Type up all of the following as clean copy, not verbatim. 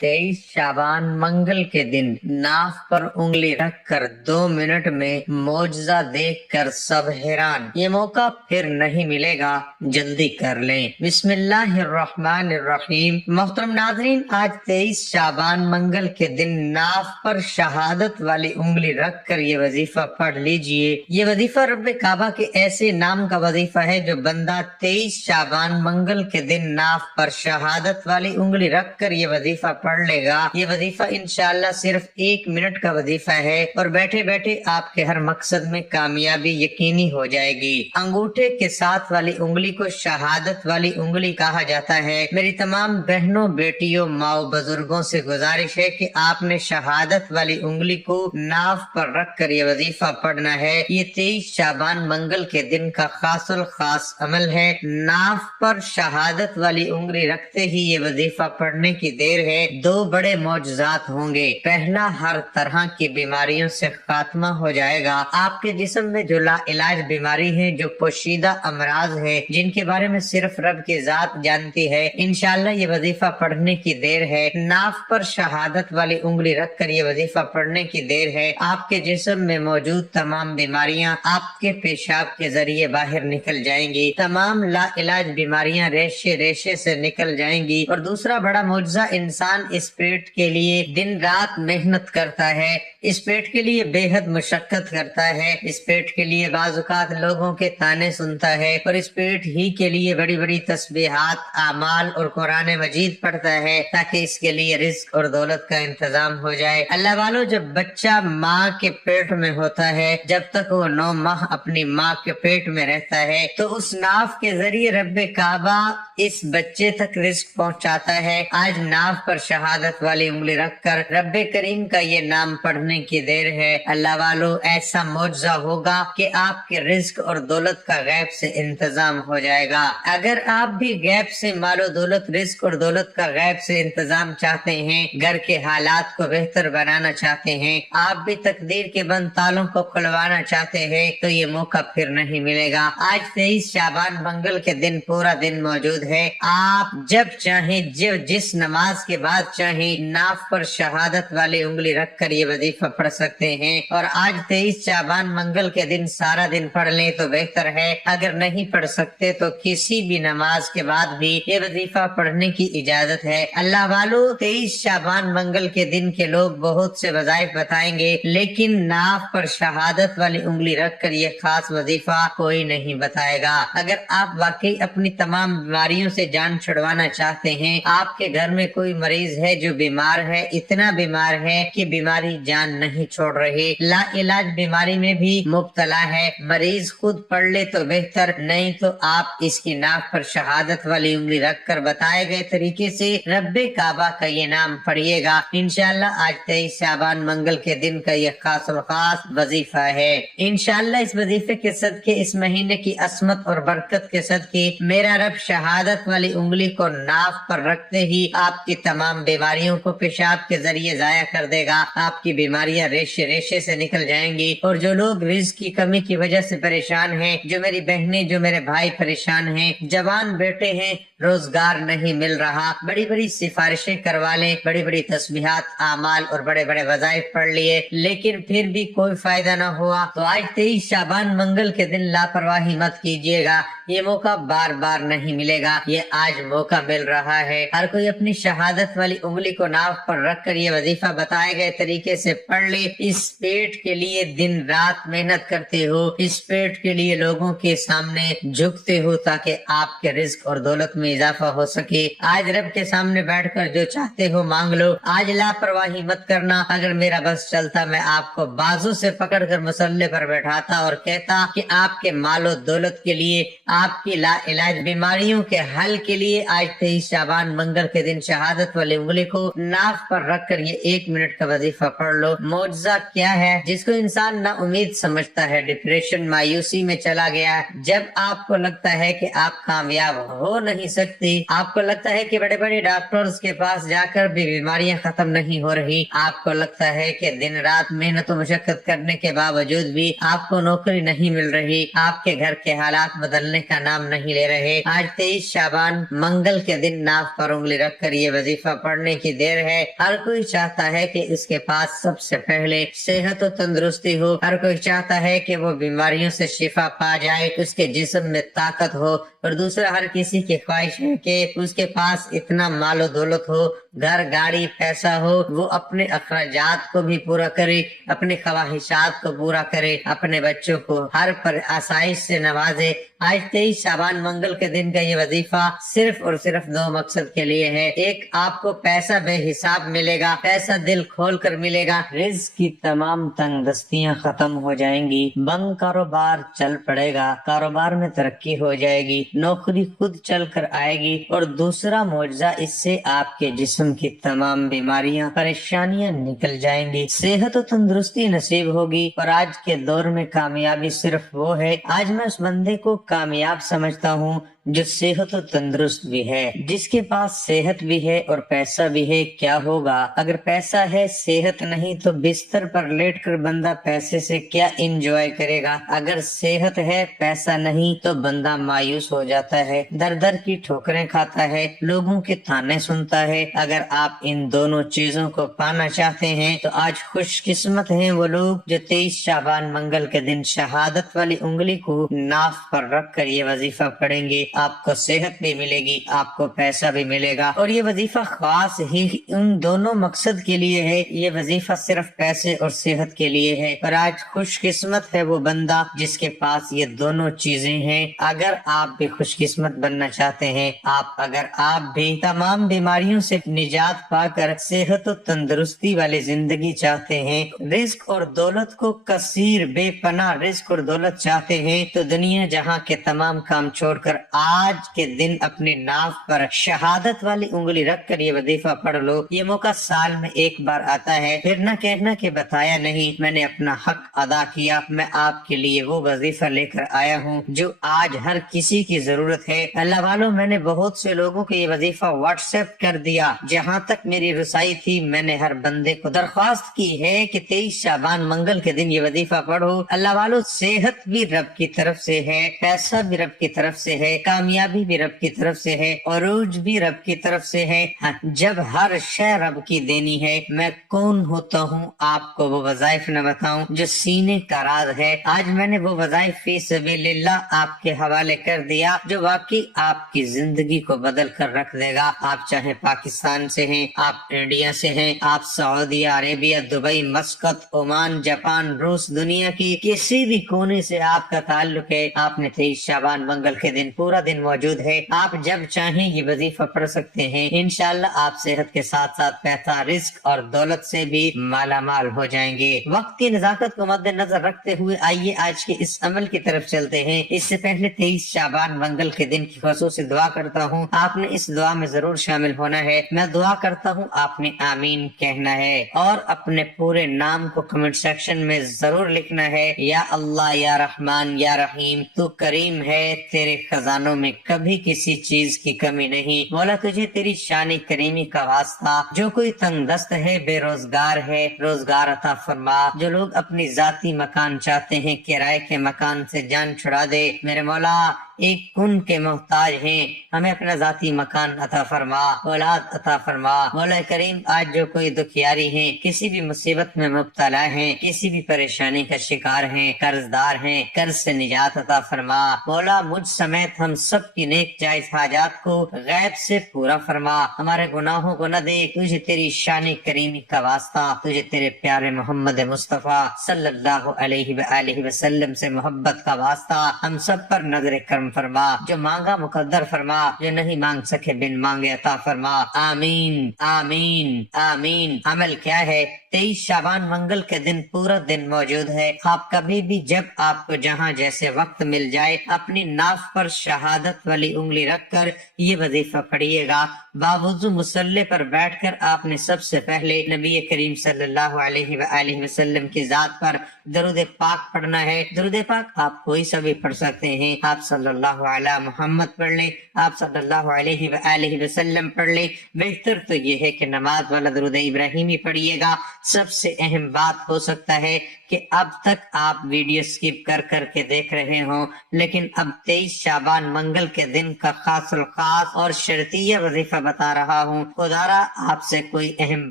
23 शाबान मंगल के दिन नाफ पर उंगली रखकर 2 मिनट में मौजज़ा देखकर सब हैरान। ये मौका फिर नहीं मिलेगा, जल्दी कर लें। बिस्मिल्लाहिर्रहमानिर्रहीम। मोहतरम नाज़रीन, आज 23 शाबान मंगल के दिन नाफ पर शहादत वाली उंगली रखकर ये वजीफा पढ़ लीजिए। ये वजीफा रब्बे काबा के ऐसे नाम का वजीफा है जो बंदा 23 शाबान मंगल के दिन नाफ पर शहादत वाली उंगली रखकर ये वजीफा पढ़ लेगा। ये वजीफा इंशाअल्लाह सिर्फ 1 मिनट का वजीफा है और बैठे बैठे आपके हर मकसद में कामयाबी यकीनी हो जाएगी। अंगूठे के साथ वाली उंगली को शहादत वाली उंगली कहा जाता है। मेरी तमाम बहनों, बेटियों, माओ, बुजुर्गों से गुजारिश है कि आपने शहादत वाली उंगली को नाफ पर रख कर ये वजीफा पढ़ना है। ये 23 शाबान मंगल के दिन का खासुल खास अमल है। नाफ पर शहादत वाली उंगली रखते ही ये वजीफा पढ़ने की देर है। 2 बड़े मौजज़ात होंगे। पहला, हर तरह की बीमारियों से खात्मा हो जाएगा। आपके जिस्म में जो ला इलाज बीमारी है, जो पोशीदा अमराज है, जिनके बारे में सिर्फ रब की जात जानती है, इंशाअल्लाह ये वजीफा पढ़ने की देर है। नाफ पर शहादत वाली उंगली रखकर ये वजीफा पढ़ने की देर है। आपके जिस्म में मौजूद तमाम बीमारियां आपके पेशाब के जरिए बाहर निकल जाएंगी। तमाम ला इलाज बीमारियां रेशे रेशे से निकल जाएंगी। और दूसरा बड़ा मौजज़ा, इंसान इस पेट के लिए दिन रात मेहनत करता है, इस पेट के लिए बेहद मुशक्कत करता है, इस पेट के लिए बाज़-औक़ात लोगों के ताने सुनता है और इस पेट ही के लिए बड़ी बड़ी तस्बीहात, आमाल और कुरान मजीद पढ़ता है ताकि इसके लिए रिज़्क और दौलत का इंतजाम हो जाए। अल्लाह वालों, जब बच्चा माँ के पेट में होता है, जब तक वो 9 माह अपनी माँ के पेट में रहता है, तो उस नाफ के जरिए रब्बे काबा इस बच्चे तक रिज़्क पहुँचाता है। आज नाफ पर शहादत वाली उंगली रखकर रब्बे करीम का ये नाम पढ़ने की देर है। अल्लाह वालों, ऐसा मौजज़ा होगा कि आपके रिज़्क और दौलत का गैब से इंतजाम हो जाएगा। अगर आप भी गैब से मालो दौलत, रिज़्क और दौलत का गैब से इंतजाम चाहते हैं, घर के हालात को बेहतर बनाना चाहते हैं, आप भी तकदीर के बंद तालों को खुलवाना चाहते हैं, तो ये मौका फिर नहीं मिलेगा। आज 23 शाबान मंगल के दिन पूरा दिन मौजूद है। आप जब चाहें, जिस नमाज के बाद चाहें, नाफ पर शहादत वाली उंगली रखकर ये वजीफा पढ़ सकते हैं। और आज 23 शाबान मंगल के दिन सारा दिन पढ़ लें तो बेहतर है। अगर नहीं पढ़ सकते तो किसी भी नमाज के बाद भी ये वजीफा पढ़ने की इजाजत है। अल्लाह वालों, 23 शाबान मंगल के दिन के लोग बहुत से वज़ाइफ बताएंगे, लेकिन नाफ पर शहादत वाली उंगली रखकर ये खास वजीफा कोई नहीं बताएगा। अगर आप वाकई अपनी तमाम बीमारियों से जान छुड़वाना चाहते हैं, आपके घर में कोई मरीज है जो बीमार है, इतना बीमार है कि बीमारी जान नहीं छोड़ रही, ला इलाज बीमारी में भी मुब्तला है, मरीज खुद पढ़ ले तो बेहतर, नहीं तो आप इसकी नाक पर शहादत वाली उंगली रखकर बताए गए तरीके से रब्बे काबा का ये नाम पढ़िएगा। इंशाअल्लाह आज 23 शाबान मंगल के दिन का ये खास और खास वजीफा है। इंशाअल्लाह इस वजीफे के सदके, इस महीने की असमत और बरकत के सदके, मेरा रब शहादत वाली उंगली को नाफ पर रखते ही आपकी तमाम बीमारियों को पेशाब के जरिए जाया कर देगा। आपकी बीमारियां रेशे रेशे से निकल जाएंगी। और जो लोग रिज़्क की कमी की वजह से परेशान हैं, जो मेरी बहनें, जो मेरे भाई परेशान हैं, जवान बेटे हैं, रोजगार नहीं मिल रहा, बड़ी बड़ी सिफारिशें करवा लें, बड़ी बड़ी तस्बीहात, आमाल और बड़े बड़े वज़ाइफ पढ़ लिए, लेकिन फिर भी कोई फायदा न हुआ, तो आज 23 शाबान मंगल के दिन लापरवाही मत कीजिएगा। ये मौका बार बार नहीं मिलेगा, ये आज मौका मिल रहा है। हर कोई अपनी शहादत वाली उंगली को नाफ पर रखकर ये वजीफा बताए गए तरीके से पढ़ ले। इस पेट के लिए दिन रात मेहनत करते हो, इस पेट के लिए लोगों के सामने झुकते हो ताकि आपके रिज़्क और दौलत में इजाफा हो सके। आज रब के सामने बैठकर जो चाहते हो मांग लो। आज लापरवाही मत करना। अगर मेरा बस चलता, मैं आपको बाजू से पकड़कर मुसल्ले पर बैठाता और कहता कि आपके मालो दौलत के लिए, आपकी ला इलाज बीमारियों के हल के लिए आज 23 शाबान मंगल के दिन शहादत वाली उंगली को नाफ पर रखकर ये 1 मिनट का वजीफा पढ़ लो। मौजज़ा क्या है जिसको इंसान ना उम्मीद समझता है, डिप्रेशन, मायूसी में चला गया। जब आपको लगता है कि आप कामयाब हो नहीं सकते, आपको लगता है कि बड़े बड़े डॉक्टर्स के पास जाकर भी बीमारियां खत्म नहीं हो रही, आपको लगता है कि दिन रात मेहनत और मशक्कत करने के बावजूद भी आपको नौकरी नहीं मिल रही, आपके घर के हालात बदलने का नाम नहीं ले रहे। आज 23 शाबान मंगल के दिन नाक पर उंगली रखकर ये वजीफा पढ़ने की देर है। हर कोई चाहता है कि उसके पास सबसे पहले सेहत और तंदुरुस्ती हो। हर कोई चाहता है कि वो बीमारियों से शिफा पा जाए, उसके जिस्म में ताकत हो। और दूसरा, हर किसी की ख्वाहिश है कि उसके पास इतना मालो दौलत हो, घर गाड़ी पैसा हो, वो अपने अखराजात को भी पूरा करे, अपने ख्वाहिशात को पूरा करे, अपने बच्चों को हर पर आसाइश से नवाजे। आज 23 शाबान मंगल के दिन का ये वजीफा सिर्फ और सिर्फ 2 मकसद के लिए है। एक, आपको पैसा बेहिसाब मिलेगा, पैसा दिल खोल कर मिलेगा, रिज़्क की तमाम तंगदस्तियां खत्म हो जाएंगी, बंद कारोबार चल पड़ेगा, कारोबार में तरक्की हो जाएगी, नौकरी खुद चल कर आएगी। और दूसरा मौजज़ा, इससे आपके जिस्म की तमाम बीमारियां परेशानियां निकल जाएंगी, सेहत और तंदुरुस्ती नसीब होगी। और आज के दौर में कामयाबी सिर्फ वो है, आज मैं उस बंदे को कामयाब समझता हूँ जो सेहत और तंदुरुस्त भी है, जिसके पास सेहत भी है और पैसा भी है। क्या होगा अगर पैसा है सेहत नहीं, तो बिस्तर पर लेटकर बंदा पैसे से क्या इंजॉय करेगा। अगर सेहत है पैसा नहीं, तो बंदा मायूस हो जाता है, दर दर की ठोकरें खाता है, लोगों के ताने सुनता है। अगर आप इन दोनों चीजों को पाना चाहते हैं तो आज खुशकिस्मत हैं वो लोग जो 23 शाबान मंगल के दिन शहादत वाली उंगली को नाफ पर रख कर ये वजीफा पढ़ेंगे। आपको सेहत भी मिलेगी, आपको पैसा भी मिलेगा। और ये वजीफा खास ही उन दोनों मकसद के लिए है। ये वजीफा सिर्फ पैसे और सेहत के लिए है। पर आज खुशकिस्मत है वो बंदा जिसके पास ये दोनों चीजें हैं। अगर आप भी खुशकिस्मत बनना चाहते हैं, अगर आप भी तमाम बीमारियों से निजात पाकर सेहत और तंदुरुस्ती वाली जिंदगी चाहते हैं, रिस्क और दौलत को कसीर बेपनाह रिस्क और दौलत चाहते हैं, तो दुनिया जहां के तमाम काम छोड़कर आज के दिन अपनी नाक पर शहादत वाली उंगली रखकर ये वजीफा पढ़ लो। ये मौका साल में एक बार आता है, फिर न कहना कि बताया नहीं, मैंने अपना हक अदा किया। मैं आपके लिए वो वजीफा लेकर आया हूँ जो आज हर किसी की जरूरत है। अल्लाह वालों, मैंने बहुत से लोगों को ये वजीफा व्हाट्सएप कर दिया। जहाँ तक मेरी रसाई थी, मैंने हर बंदे को दरख्वास्त की है कि 23 शाबान मंगल के दिन ये वजीफा पढ़ो। अल्लाह वालों, सेहत भी रब की तरफ से है, पैसा भी रब की तरफ से है, कामयाबी भी रब की तरफ से है, अरूज भी रब की तरफ से है। जब हर शय रब की देनी है, मैं कौन होता हूँ आपको वो वज़ाइफ न बताऊं जो सीने का राज है। आज मैंने वो वज़ाइफ फी सबीलिल्लाह आपके हवाले कर दिया जो वाकई आपकी जिंदगी को बदल कर रख देगा। आप चाहे पाकिस्तान से हैं, आप इंडिया से हैं, आप Saudi Arabia, Dubai, मस्कत, Oman, Japan, रूस, दुनिया की किसी भी कोने से आपका ताल्लुक है, आपने 23 शाबान मंगल के दिन पूरा दिन मौजूद है। आप जब चाहें ये वजीफा पढ़ सकते हैं। इंशाल्लाह आप सेहत के साथ साथ पैसा, रिस्क और दौलत से भी माला माल हो जाएंगे। वक्त की नजाकत को मद्देनजर रखते हुए आइए आज के इस अमल की तरफ चलते हैं। इससे पहले 23 शाबान मंगल के दिन की खुसूसी दुआ करता हूँ, आपने इस दुआ में जरूर शामिल होना है। मैं दुआ करता हूँ, आपने आमीन कहना है और अपने पूरे नाम को कमेंट सेक्शन में जरूर लिखना है। या अल्लाह, या रहमान, या रहीम, तू करीम है, तेरे खजानों में कभी किसी चीज की कमी नहीं। मौला, तुझे तेरी शानी करीमी का वास्ता। जो कोई तंगदस्त है, बेरोजगार है, रोजगार अता फरमा। जो लोग अपनी जाती मकान चाहते हैं, किराए के मकान से जान छुड़ा दे। मेरे मौला, एक कुन के मोहताज हैं, हमें अपना जाती मकान अता फरमा, औलाद अता फरमा। मौला करीम, आज जो कोई दुखियारी है, किसी भी मुसीबत में मुब्तला है, किसी भी परेशानी का शिकार है, कर्जदार है, कर्ज से निजात अता फरमा। मौला, मुझ समेत हम सब की नेक जायज हाजात को गैब से पूरा फरमा। हमारे गुनाहों को न दे, तुझे तेरी शानी करीमी का वास्ता, तुझे तेरे प्यारे मोहम्मद मुस्तफा सल्लल्लाहु अलैहि वसल्लम से मोहब्बत का वास्ता, हम सब पर नजर करम फरमा। जो मांगा मुकद्दर फरमा, जो नहीं मांग सके बिन मांगे अता फरमा। आमीन आमीन आमीन। अमल क्या है? 23 शाबान मंगल के दिन पूरा दिन मौजूद है। आप कभी भी जब आपको जहाँ जैसे वक्त मिल जाए, अपनी नाफ पर शहादत वाली उंगली रखकर ये वजीफा पढ़िएगा। बावजू मुसल्ले पर बैठकर आपने सबसे पहले नबी करीम सल्लल्लाहु अलैहि वसल्लम की जात पर दरूद पाक पढ़ना है। दरूद पाक आप कोई सा भी पढ़ सकते हैं। आप सल्लल्लाहु अलैहि मोहम्मद पढ़ ले, आप सल्लल्लाहु अलैहि वसल्लम पढ़ ले। बेहतर तो ये है कि नमाज वाला दरूद इब्राहिमी पढ़िएगा। सबसे अहम बात हो सकता है कि अब तक आप वीडियो स्किप कर कर के देख रहे हो, लेकिन अब 23 शाबान मंगल के दिन का खासुल खास और शर्तिया वजीफा बता रहा हूँ। खुदारा आपसे कोई अहम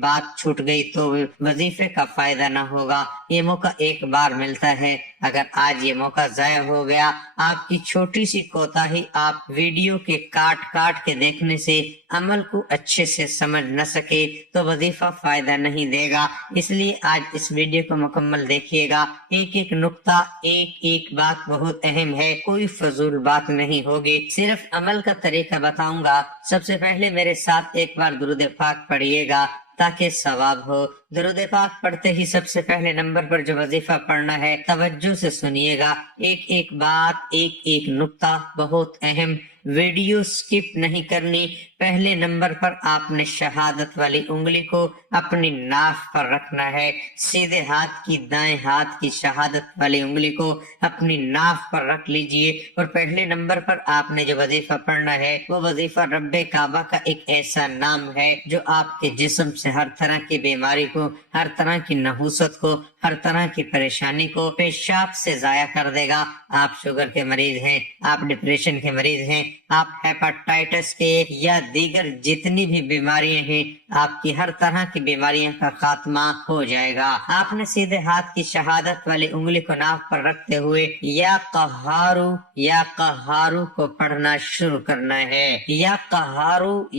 बात छूट गई तो वजीफे का फायदा न होगा। ये मौका एक बार मिलता है, अगर आज ये मौका जाया हो गया, आपकी छोटी सी कोताही आप वीडियो के काट काट के देखने से अमल को अच्छे से समझ न सके तो वजीफा फायदा नहीं देगा। इसलिए आज इस वीडियो को मुकम्मल देखिएगा। एक एक नुक्ता, एक एक बात बहुत अहम है, कोई फजूल बात नहीं होगी, सिर्फ अमल का तरीका बताऊंगा। सबसे पहले मेरे साथ एक बार दुरूद पाक पढ़िएगा ताकि सवाब हो। दुरूद पाक पढ़ते ही सबसे पहले नंबर पर जो वजीफा पढ़ना है तवज्जो से सुनिएगा। एक एक बात, एक एक नुक्ता बहुत अहम, वीडियो स्किप नहीं करनी। पहले नंबर पर आपने शहादत वाली उंगली को अपनी नाफ पर रखना है। सीधे हाथ की दाएं हाथ की शहादत वाली उंगली को अपनी नाफ पर रख लीजिए और पहले नंबर पर आपने जो वजीफा पढ़ना है वो वजीफा रब्बे काबा का एक ऐसा नाम है जो आपके जिस्म से हर तरह की बीमारी को, हर तरह की नहुसत को, हर तरह की परेशानी को पेशाब से जाया कर देगा। आप शुगर के मरीज हैं, आप डिप्रेशन के मरीज हैं, आप हेपेटाइटिस के या दीगर जितनी भी बीमारियां हैं, आपकी हर तरह की बीमारियों का खात्मा हो जाएगा। आपने सीधे हाथ की शहादत वाली उंगली को नाक पर रखते हुए या कहारू को पढ़ना शुरू करना है। या कहारू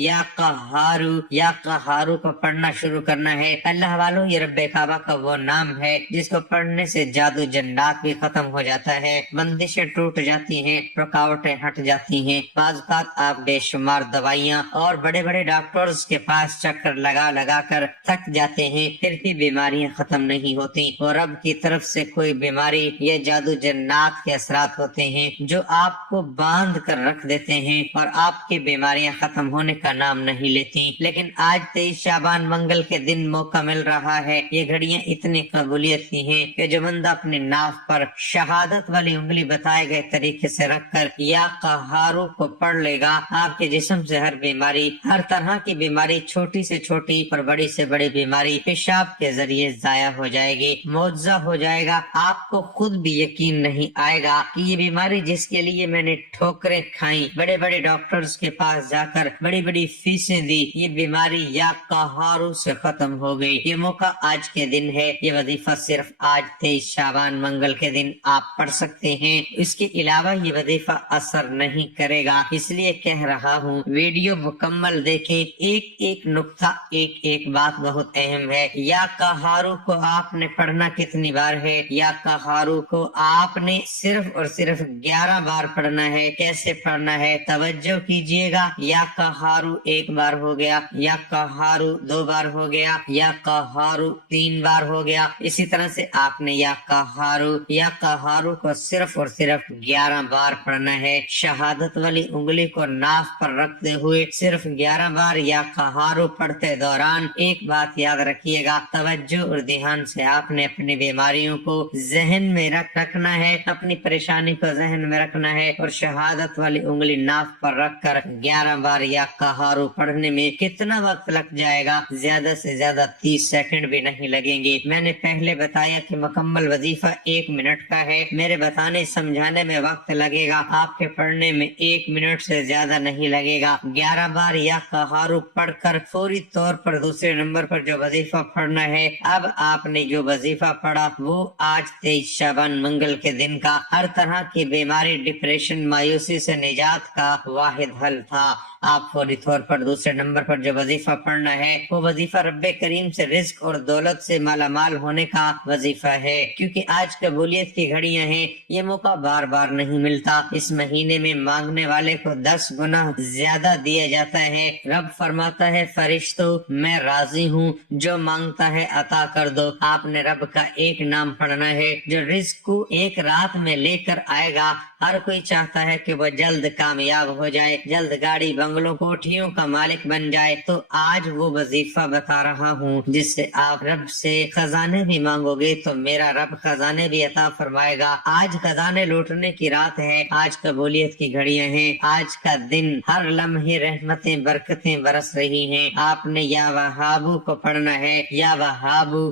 को पढ़ना शुरू करना है। अल्लाह वालों, ये रब्बे काबा का वो नाम है जिसको पढ़ने से जादू जन्नात भी खत्म हो जाता है, बंदिशें टूट जाती हैं, रुकावटें हट जाती हैं। बाज़ आप बेशुमार दवाइयाँ और बड़े बड़े डॉक्टर्स के पास चक्कर लगा लगा कर थक जाते हैं, फिर भी बीमारियां खत्म नहीं होती। और रब की तरफ से कोई बीमारी ये जादू जन्नात के असरात होते हैं जो आपको बांध कर रख देते हैं और आपकी बीमारियां खत्म होने का नाम नहीं लेती। लेकिन आज 23 शाबान मंगल के दिन मौका मिल रहा है। ये घड़ियां इतनी कबूलियत की हैं कि जो बंदा अपनी नाफ पर शहादत वाली उंगली बताए गए तरीके से रखकर या कहारू को पढ़ लेगा, आपके जिस्म से हर बीमारी, हर तरह की बीमारी, छोटी से छोटी और बड़ी से बड़ी बीमारी पेशाब के जरिए जाया हो जाएगी, मुआवजा हो जाएगा। आपको खुद भी यकीन नहीं आएगा कि ये बीमारी जिसके लिए मैंने ठोकरें खाई, बड़े बड़े डॉक्टर्स के पास जाकर बड़ी बड़ी फीसें दी, ये बीमारी या कहारू से खत्म हो गई। ये मौका आज के दिन है। ये वजीफा सिर्फ आज 23 शाबान मंगल के दिन आप पढ़ सकते हैं। इसके अलावा ये वजीफा असर नहीं करेगा, इसलिए कह रहा हूँ वीडियो मुकम्मल देखें। एक एक नुक्ता, एक एक बात बहुत अहम है। या कहारू को आपने पढ़ना कितनी बार है? या कहारू को आपने सिर्फ और सिर्फ 11 बार पढ़ना है। कैसे पढ़ना है तवज्जो कीजिएगा। या कहारू 1 बार हो गया, या कहारू 2 बार हो गया, या कहारू 3 बार हो गया। इसी तरह से आपने या कहारू को सिर्फ और सिर्फ 11 बार पढ़ना है। शहादत वाली उंगली को नाफ पर रखते हुए सिर्फ 11 बार या कहारू पढ़ते दौरान एक बात याद रखिएगा, तवज्जो और ध्यान से आपने अपनी बीमारियों को जहन में रखना है, अपनी परेशानी को जहन में रखना है और शहादत वाली उंगली नाफ पर रखकर 11 बार या कहारू पढ़ने में कितना वक्त लग जाएगा? ज्यादा से ज्यादा 30 सेकंड भी नहीं लगेंगे। मैंने पहले बताया कि मुकम्मल वजीफा 1 मिनट का है। मेरे बताने समझाने में वक्त लगेगा, आपके पढ़ने में 1 मिनट से ज्यादा नहीं लगेगा। 11 बार या कहारू पढ़कर फौरी तौर पर दूसरे नंबर पर जो वजीफा पढ़ना है। अब आपने जो वजीफा पढ़ा वो आज 23 शाबान मंगल के दिन का हर तरह की बीमारी, डिप्रेशन, मायूसी से निजात का वाहिद हल था। आप फौरी तौर पर दूसरे नंबर पर जो वजीफा पढ़ना है वो वजीफा रब्बे करीम से रिज्क और दौलत से मालामाल होने का वजीफा है। क्योंकि आज कबूलियत की घड़ियां हैं, ये मौका बार बार नहीं मिलता। इस महीने में मांगने वाले को 10 गुना ज्यादा दिया जाता है। रब फरमाता है, फरिश्तों मैं राजी हूँ, जो मांगता है अता कर दो। आपने रब का एक नाम पढ़ना है जो रिज्क को एक रात में लेकर आएगा। हर कोई चाहता है कि वह जल्द कामयाब हो जाए, जल्द गाड़ी बंगलों कोठियों का मालिक बन जाए। तो आज वो वजीफा बता रहा हूँ जिससे आप रब से खजाने भी मांगोगे तो मेरा रब खजाने भी अता फरमाएगा। आज खजाने लूटने की रात है, आज कबूलियत की घड़ियां हैं, आज का दिन, हर लम्हे रहमतें बरकतें बरस रही हैं। आपने या वहाबू को पढ़ना है। या वहाबू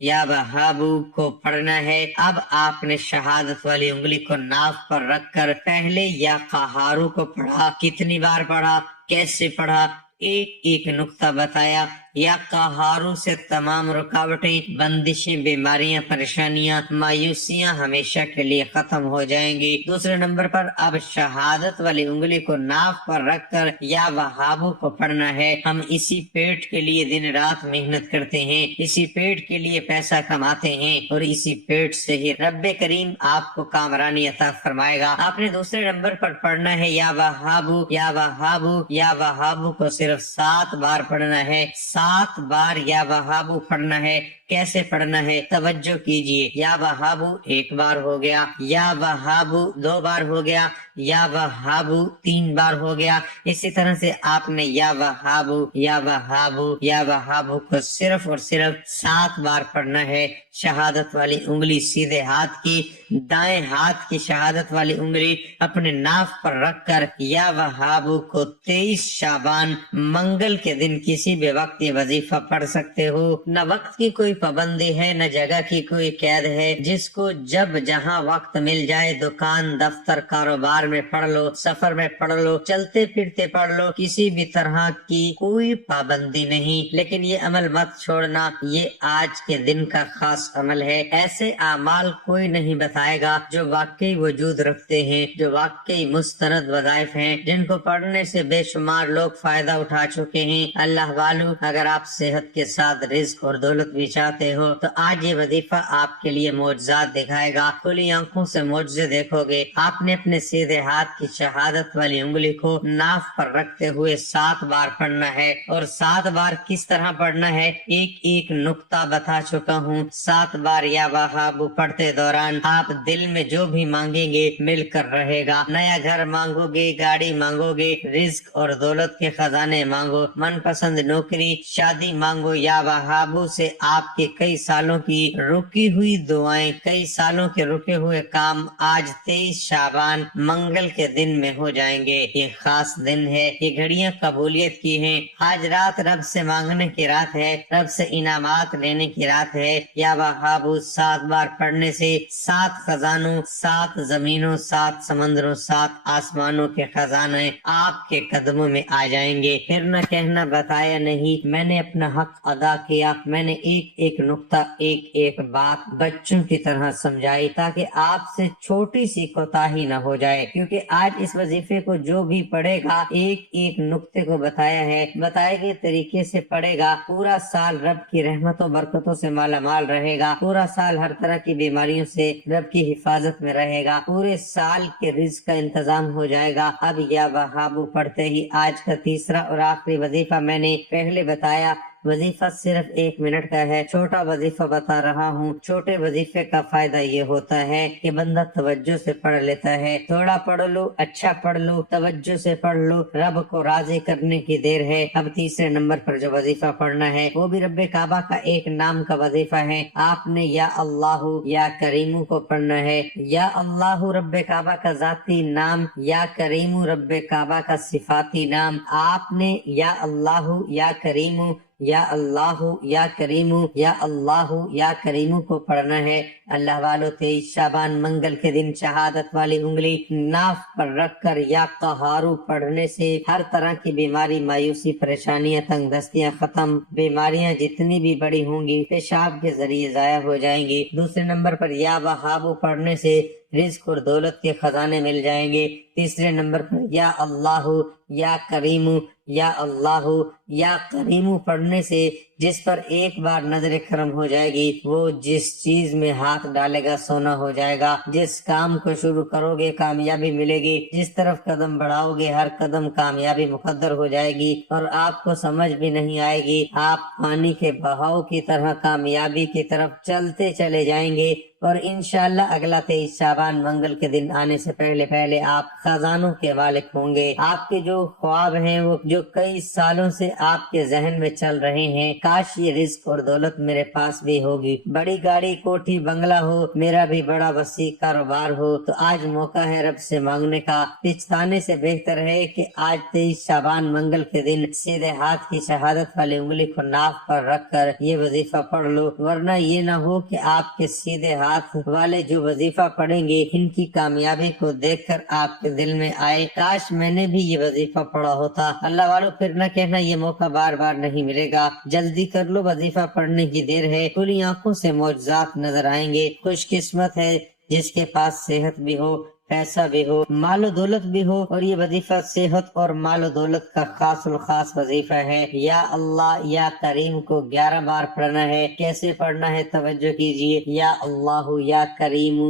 या वहाबू को पढ़ना है। अब आपने शहादत वाली उंगली को नाफ पर रखकर पहले या कहारू को पढ़ा। कितनी बार पढ़ा, कैसे पढ़ा, एक एक नुक्ता बताया। या कहारू से तमाम रुकावटें, बंदिशें, बीमारियां, परेशानियां, मायूसियां हमेशा के लिए खत्म हो जाएंगी। दूसरे नंबर पर अब शहादत वाली उंगली को नाफ पर रखकर या वहाबू को पढ़ना है। हम इसी पेट के लिए दिन रात मेहनत करते हैं, इसी पेट के लिए पैसा कमाते हैं और इसी पेट से ही रब्बे करीम आपको कामरानी अता फरमाएगा। आपने दूसरे नंबर पर पढ़ना है या वहाबू, या वहाबू, या वहाबू को सिर्फ 7 बार पढ़ना है। 7 बार या वहाबू पढ़ना है। कैसे पढ़ना है, तवज्जो कीजिए। या वहाबू 1 बार हो गया, या वहाबू 2 बार हो गया, या वहाबू 3 बार हो गया। इसी तरह से आपने या वहाबू, या वहाबू, या वहाबू को सिर्फ और सिर्फ 7 बार पढ़ना है। शहादत वाली उंगली सीधे हाथ की, दाएं हाथ की शहादत वाली उंगली अपने नाफ पर रखकर या वहाबू को 23 शाबान मंगल के दिन किसी भी वक्त ये वजीफा पढ़ सकते हो। न वक्त की कोई पाबंदी है, न जगह की कोई कैद है। जिसको जब जहां वक्त मिल जाए, दुकान, दफ्तर, कारोबार में पढ़ लो, सफर में पढ़ लो, चलते फिरते पढ़ लो, किसी भी तरह की कोई पाबंदी नहीं। लेकिन ये अमल मत छोड़ना, ये आज के दिन का खास अमल है। ऐसे अमाल कोई नहीं बताएगा जो वाकई वजूद रखते हैं, जो वाकई मुस्तनद वज़ाइफ हैं, जिनको पढ़ने से बेशुमार लोग फायदा उठा चुके हैं। अल्लाह वालू, अगर आप सेहत के साथ रिज्क और दौलत भी चाहते हो तो आज ये वजीफा आपके लिए मौजज़ात दिखाएगा। खुली आंखों से मौजज़े देखोगे। आपने अपने सीधे हाथ की शहादत वाली उंगली को नाफ पर रखते हुए 7 बार पढ़ना है। और 7 बार किस तरह पढ़ना है, एक एक नुक्ता बता चुका हूँ। 7 बार या वहाबू पढ़ते दौरान आप दिल में जो भी मांगेंगे मिलकर रहेगा। नया घर मांगोगे, गाड़ी मांगोगे, रिज्क और दौलत के खजाने मांगो, मनपसंद नौकरी, शादी मांगो। या वहाबू से आपके कई सालों की रुकी हुई दुआएं, कई सालों के रुके हुए काम आज 23 शाबान मंगल के दिन में हो जाएंगे। ये खास दिन है, ये घड़ियां कबूलियत की हैं। आज रात रब से मांगने की रात है, रब से इनामात लेने की रात है। या वहाबू 7 बार पढ़ने से 7 खजानों, 7 जमीनों, 7 समंदरों, 7 आसमानों के खजाने आपके कदमों में आ जाएंगे। फिर न कहना बताया नहीं, मैंने अपना हक अदा किया। मैंने एक एक नुक्ता, एक एक बात बच्चों की तरह समझाई ताकि आपसे छोटी सी कोताही न हो जाए। क्योंकि आज इस वजीफे को जो भी पढ़ेगा, एक एक नुक्ते को बताया है, बताए गए तरीके से पढ़ेगा, पूरा साल रब की रहमतों बरकतों से मालामाल रहेगा। पूरा साल हर तरह की बीमारियों से रब की हिफाजत में रहेगा। पूरे साल के रिज्क का इंतजाम हो जाएगा। अब या वहाबू पढ़ते ही आज का तीसरा और आखिरी वजीफा मैंने पहले बताया। वजीफा सिर्फ 1 मिनट का है, छोटा वजीफा बता रहा हूँ। छोटे वजीफे का फायदा ये होता है कि बंदा तवज्जो से पढ़ लेता है। थोड़ा पढ़ लो, अच्छा पढ़ लो, तवज्जो से पढ़ लो, रब को राजी करने की देर है। अब तीसरे नंबर पर जो वजीफा पढ़ना है वो भी रब्बे काबा का एक नाम का वजीफा है। आपने या अल्लाहु या करीमू को पढ़ना है। या अल्लाहु रब्बे काबा का जाती नाम, या करीमू रब्बे काबा का सिफाती नाम। आपने या अल्लाहु या करीमू, या अल्लाहु या करीमू, या अल्लाहु या करीमू को पढ़ना है। अल्लाह वालों, 23 शाबान मंगल के दिन शहादत वाली उंगली नाफ पर रखकर या कहारू पढ़ने से हर तरह की बीमारी, मायूसी, परेशानियां, तंग दस्तियां खत्म। बीमारियां जितनी भी बड़ी होंगी पेशाब के जरिए जाया हो जाएंगी। दूसरे नंबर पर या वहाबू पढ़ने से रिज्क और दौलत के खजाने मिल जाएंगे। तीसरे नंबर पर या अल्लाहु या करीमू, या अल्लाहु या करीमू पढ़ने से जिस पर एक बार नजर करम हो जाएगी, वो जिस चीज में हाथ डालेगा सोना हो जाएगा। जिस काम को शुरू करोगे कामयाबी मिलेगी। जिस तरफ कदम बढ़ाओगे हर कदम कामयाबी मुकद्दर हो जाएगी और आपको समझ भी नहीं आएगी। आप पानी के बहाव की तरह कामयाबी की तरफ चलते चले जाएंगे और इंशाअल्लाह अगला 23 शाबान मंगल के दिन आने से पहले पहले आप खजानों के मालिक होंगे। आपके जो ख्वाब हैं, वो जो कई सालों से آپ کے ذہن میں چل رہے ہیں، کاش یہ رزق اور دولت میرے پاس بھی ہوگی، بڑی گاڑی، کوٹھی، بنگلہ ہو، میرا بھی بڑا وسیع کاروبار ہو۔ تو آج موقع ہے رب سے مانگنے کا۔ پچھتانے سے بہتر ہے کہ آج 23 شعبان منگل کے دن سیدھے ہاتھ کی شہادت والی انگلی کو ناف پر رکھ کر یہ وظیفہ پڑھ لو، ورنہ یہ نہ ہو کہ آپ کے سیدھے ہاتھ والے جو وظیفہ پڑھیں گے ان کی کامیابی کو دیکھ کر آپ کے دل میں آئے کاش میں نے بھی یہ وظیفہ پڑھا ہوتا۔ اللہ والو پھر نہ کہنا یہ موقع بار بار نہیں ملے گا، جلدی کر لو، وظیفہ پڑھنے کی دیر ہے، کھلی آنکھوں سے معجزات نظر آئیں گے۔ خوش قسمت ہے جس کے پاس صحت بھی ہو، پیسہ بھی ہو، مال و دولت بھی ہو، اور یہ وظیفہ صحت اور مال و دولت کا خاص الخاص وظیفہ ہے۔ یا اللہ یا کریم کو 11 بار پڑھنا ہے۔ کیسے پڑھنا ہے توجہ کیجیے۔ یا اللہ یا کریم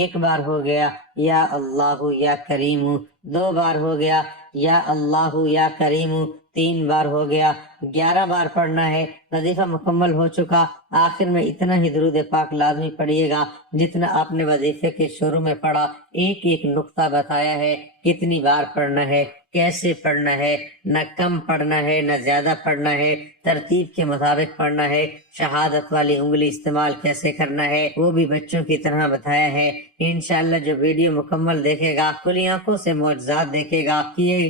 1 بار ہو گیا، یا اللہ یا کریم 2 بار ہو گیا، یا اللہ یا کریم 3 بار ہو گیا، 11 بار پڑھنا ہے۔ وظیفہ مکمل ہو چکا، آخر میں اتنا ہی درود پاک لازمی پڑھیے گا جتنا آپ نے وظیفے کے شروع میں پڑھا۔ ایک ایک نقطہ بتایا ہے، کتنی بار پڑھنا ہے، کیسے پڑھنا ہے، نہ کم پڑھنا ہے نہ زیادہ پڑھنا ہے، ترتیب کے مطابق پڑھنا ہے، شہادت والی انگلی استعمال کیسے کرنا ہے وہ بھی بچوں کی طرح بتایا ہے۔ انشاءاللہ جو ویڈیو مکمل دیکھے گا، کھلی آنکھوں سے معجزات دیکھے گا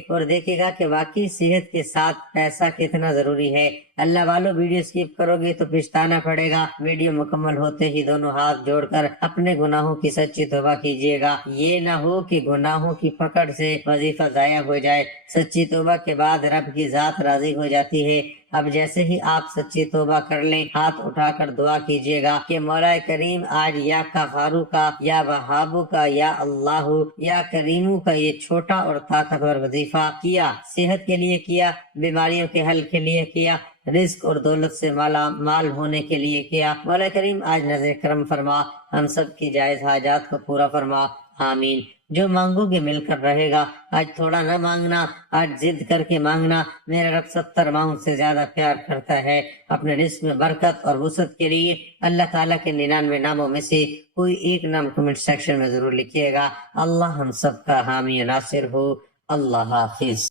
اور دیکھے گا کہ واقعی صحت کے ساتھ پیسہ کتنا ضروری ہے۔ اللہ والو ویڈیو سکپ کرو گے تو پچھتانا پڑے گا۔ ویڈیو مکمل ہوتے ہی دونوں ہاتھ جوڑ کر اپنے گناہوں کی سچی توبہ کیجیے گا۔ یہ نہ ہو کہ گناہوں کی پکڑ سے وظیفہ ضائع ہو جائے۔ سچی توبہ کے بعد رب کی ذات راضی ہو جاتی ہے۔ اب جیسے ہی آپ سچی توبہ کر لیں، ہاتھ اٹھا کر دعا کیجیے گا کہ مولا کریم آج یا قہارو کا، یا وہابو کا، یا اللہ یا کریمو کا یہ چھوٹا اور طاقتور وظیفہ کیا، صحت کے لیے کیا، بیماریوں کے حل کے لیے کیا، رزق اور دولت سے مالا مال ہونے کے لیے کیا۔ مولا کریم آج نظر کرم فرما، ہم سب کی جائز حاجات کو پورا فرما، آمین۔ جو مانگو گے مل کر رہے گا۔ آج تھوڑا نہ مانگنا، آج ضد کر کے مانگنا۔ میرا رب 70 ماہوں سے زیادہ پیار کرتا ہے۔ اپنے رزق میں برکت اور وسعت کے لیے اللہ تعالیٰ کے 99 ناموں میں سے کوئی ایک نام کمنٹ سیکشن میں ضرور لکھیے گا۔ اللہ ہم سب کا حامی و ناصر ہو۔ اللہ حافظ۔